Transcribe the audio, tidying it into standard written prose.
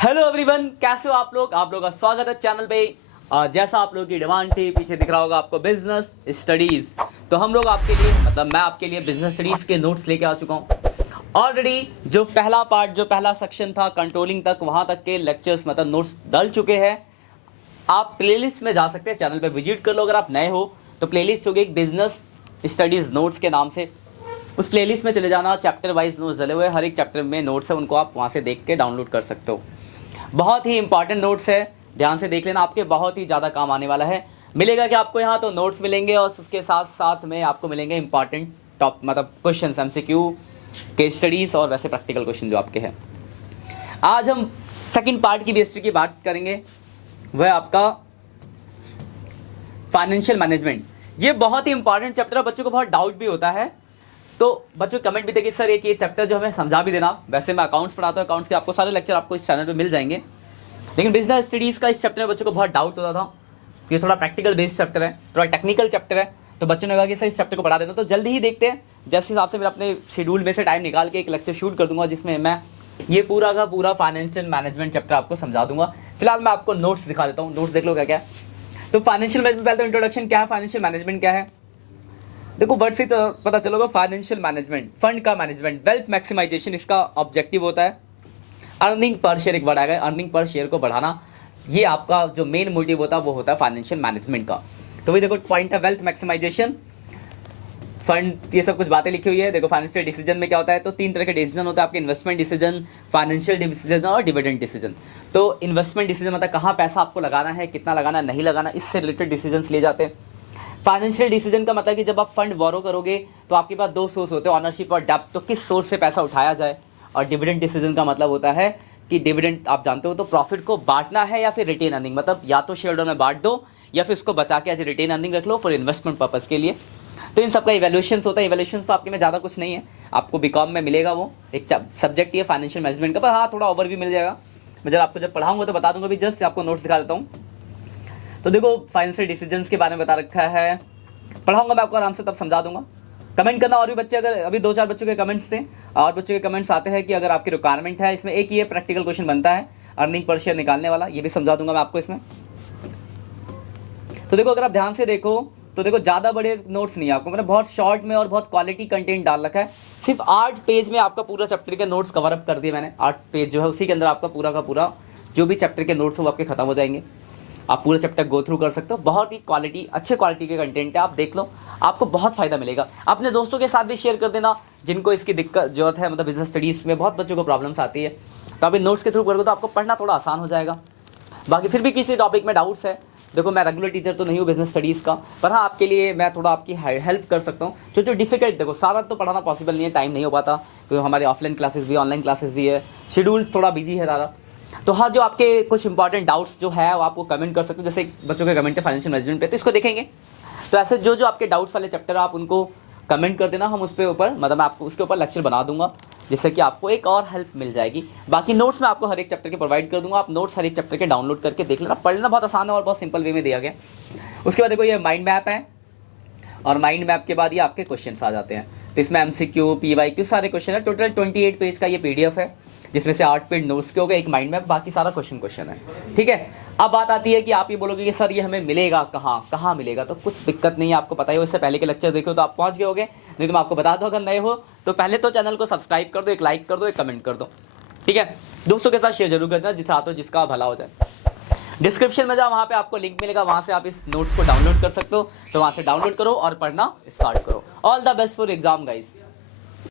Hello everyone, कैसे हो आप लोग का स्वागत है चैनल पे। जैसा आप लोगों की डिमांड थी, पीछे दिख रहा होगा आपको बिजनेस स्टडीज। तो हम लोग आपके लिए मैं आपके लिए बिजनेस स्टडीज के नोट्स लेके आ चुका हूँ। ऑलरेडी जो पहला पार्ट, जो पहला सेक्शन था कंट्रोलिंग तक, वहां तक के लेक्चर्स नोट्स डल चुके हैं। आप प्लेलिस्ट में जा सकते हैं, चैनल पे विजिट कर लो। अगर आप नए हो तो प्लेलिस्ट होगी बिजनेस स्टडीज नोट्स के नाम से, उस प्लेलिस्ट में चले जाना। चैप्टर वाइज नोट्स डले हुए, हर एक चैप्टर में नोट्स है, उनको आप वहाँ से देख के डाउनलोड कर सकते हो। बहुत ही इंपॉर्टेंट नोट्स है, ध्यान से देख लेना, आपके बहुत ही ज़्यादा काम आने वाला है। मिलेगा कि आपको यहाँ तो नोट्स मिलेंगे और उसके साथ साथ में आपको मिलेंगे important top question, MCQ, case studies और वैसे प्रैक्टिकल क्वेश्चन जो आपके हैं। आज हम सेकंड पार्ट की बेसिक की बात करेंगे, वह आपका फाइनेंशियल मैनेजमेंट। ये बहुत ही इंपॉर्टेंट चैप्टर है, बच्चों को बहुत डाउट भी होता है, तो बच्चों कमेंट भी थे कि सर एक ये चैप्टर जो हमें समझा भी देना। वैसे मैं अकाउंट्स पढ़ाता हूँ, अकाउंट्स के आपको सारे लेक्चर आपको इस चैनल पे मिल जाएंगे, लेकिन बिजनेस स्टडीज़ का इस चैप्टर में बच्चों को बहुत डाउट होता था। ये थोड़ा प्रैक्टिकल बेस्ड चैप्टर है, थोड़ा टेक्निकल चैप्टर है, तो बच्चों ने कहा कि सर इस चैप्टर को पढ़ा देना। तो जल्दी ही देखते हैं, जैसे हिसाब से मैं अपने शेड्यूल में से टाइम निकाल के एक लेक्चर शूट कर दूंगा, जिसमें मैं ये पूरा का पूरा फाइनेंशियल मैनेजमेंट चैप्टर आपको समझा दूंगा। फिलहाल मैं आपको नोट्स दिखा देता हूँ, नोट्स देख लो क्या क्या है। तो फाइनेंशियल मैनेजमेंट, पहले तो इंट्रोडक्शन क्या है, फाइनेंशियल मैनेजमेंट क्या है। देखो वर्ड से तो पता चलोगा, फाइनेंशियल मैनेजमेंट, फंड का मैनेजमेंट, वेल्थ मैक्सिमाइजेशन इसका ऑब्जेक्टिव होता है। अर्निंग पर शेयर एक वर्ड आएगा, अर्निंग पर शेयर को बढ़ाना, ये आपका जो मेन मोटिव होता है वो होता है फाइनेंशियल मैनेजमेंट का। तो वही देखो पॉइंट है, वेल्थ मैक्सिमाइजेशन, फंड, ये सब कुछ बातें लिखी हुई है। देखो फाइनेंशियल डिसीजन में क्या होता है, तो तीन तरह के डिसीजन होता है आपके, इन्वेस्टमेंट डिसीजन, फाइनेंशियल डिसीजन और डिविडेंड डिसीजन। तो इन्वेस्टमेंट डिसीजन मतलब कहाँ पैसा आपको लगाना है, कितना लगाना, नहीं लगाना, इससे रिलेटेड डिसीजन ले जाते हैं। फाइनेंशियल डिसीजन का मतलब कि जब आप फंड बोरो करोगे तो आपके पास दो सोर्स होते हैं, ऑनरशिप और डेप्थ, तो किस सोर्स से पैसा उठाया जाए। और डिविडेंड डिसीजन का मतलब होता है कि डिविडेंड आप जानते हो, तो प्रॉफिट को बांटना है या फिर रिटेन अर्निंग, मतलब या तो शेयर होल्डर में बांट दो या फिर उसको बचा के एज रिटेन अर्निंग रख लो फॉर इन्वेस्टमेंट पर्पज़ के लिए। तो इन सबका इवैल्यूएशन होता है। इवैल्यूएशन तो आपके में ज़्यादा कुछ नहीं है, आपको बीकॉम में मिलेगा, वो एक सब्जेक्ट ही है फाइनेंशियल मैनेजमेंट का, पर हाँ थोड़ा ओवर भी मिल जाएगा। मैं जब पढ़ाऊंगा तो बता दूंगा, भी जस्ट आपको नोट्स दिखा देता हूँ। तो देखो फाइनेंशियल डिसीजंस के बारे में बता रखा है, पढ़ाऊंगा मैं आपको आराम से, तब समझा दूंगा। कमेंट करना, और भी बच्चे, अगर अभी 2-4 बच्चों के कमेंट्स थे और बच्चों के कमेंट्स आते हैं कि अगर आपकी रिक्वायरमेंट है, इसमें एक ये प्रैक्टिकल क्वेश्चन बनता है अर्निंग पर शेयर निकालने वाला, ये भी समझा दूंगा मैं आपको इसमें। तो देखो अगर आप ध्यान से देखो तो देखो ज़्यादा बड़े नोट्स नहीं है आपको, मैंने बहुत शॉर्ट में और बहुत क्वालिटी कंटेंट डाल रखा है। सिर्फ 8 पेज में आपका पूरा चैप्टर के नोट्स कवर अप कर दिए मैंने। 8 पेज जो है उसी के अंदर आपका पूरा का पूरा जो भी चैप्टर के नोट्स हो वो आपके खत्म हो जाएंगे, आप पूरा चैप्टर गो थ्रू कर सकते हो। बहुत ही क्वालिटी, अच्छे क्वालिटी के कंटेंट है, आप देख लो, आपको बहुत फायदा मिलेगा। अपने दोस्तों के साथ भी शेयर कर देना जिनको इसकी दिक्कत जरूरत है, मतलब बिजनेस स्टडीज़ में बहुत बच्चों को प्रॉब्लम्स आती है, तो आप इन नोट्स के थ्रू करोगे तो आपको पढ़ना थोड़ा आसान हो जाएगा। बाकी फिर भी किसी टॉपिक में डाउट्स है, देखो मैं रेगुलर टीचर तो नहीं हूँ बिजनेस स्टडीज़ का, पर हाँ आपके लिए मैं थोड़ा आपकी हेल्प कर सकता हूँ। जो डिफिकल्ट, देखो सारा तो पढ़ाना पॉसिबल नहीं है, टाइम नहीं हो पाता, क्योंकि हमारे ऑफलाइन क्लासेस भी, ऑनलाइन क्लासेस भी है, शेड्यूल थोड़ा बिजी है ज़्यादा। तो हाँ, जो आपके कुछ इंपॉर्टेंट डाउट्स जो है वो आपको कमेंट कर सकते हो, जैसे बच्चों के कमेंट है फाइनेंशियल मैनेजमेंट पे, तो इसको देखेंगे। तो ऐसे जो आपके डाउट्स वाले चैप्टर आप उनको कमेंट कर देना, हम उस पे ऊपर मैं आपको उसके ऊपर लेक्चर बना दूंगा, जिससे कि आपको एक और हेल्प मिल जाएगी। बाकी नोट्स मैं आपको हर एक चैप्टर के प्रोवाइड कर दूंगा, आप नोट्स हर एक चैप्टर के डाउनलोड करके देख लेना, पढ़ना बहुत आसान है और बहुत सिंपल वे में दिया गया। उसके बाद देखो ये माइंड मैप है, और माइंड मैप के बाद ये आपके क्वेश्चन आ जाते हैं। तो इसमें MCQ, PYQ सारे क्वेश्चन है। टोटल 28 पेज का ये PDF है, जिसमें से 8 पेज नोट्स के हो गए, एक माइंड मैप, बाकी सारा क्वेश्चन है। ठीक है, अब बात आती है कि आप ये बोलोगे कि सर ये हमें मिलेगा कहाँ मिलेगा। तो कुछ दिक्कत नहीं है, आपको पता ही हो, इससे पहले के लेक्चर देखो तो आप पहुंच गए होगे, नहीं तो मैं आपको बता दूं, अगर नए हो तो पहले तो चैनल को सब्सक्राइब कर दो, एक लाइक कर दो, एक कमेंट कर दो, ठीक है। दोस्तों के साथ शेयर जरूर करना, जिसका भला हो जाए। डिस्क्रिप्शन में जाओ, वहाँ पे आपको लिंक मिलेगा, वहाँ से आप इस नोट्स को डाउनलोड कर सकते हो, तो वहाँ से डाउनलोड करो और पढ़ना स्टार्ट करो। All the best for exam guys.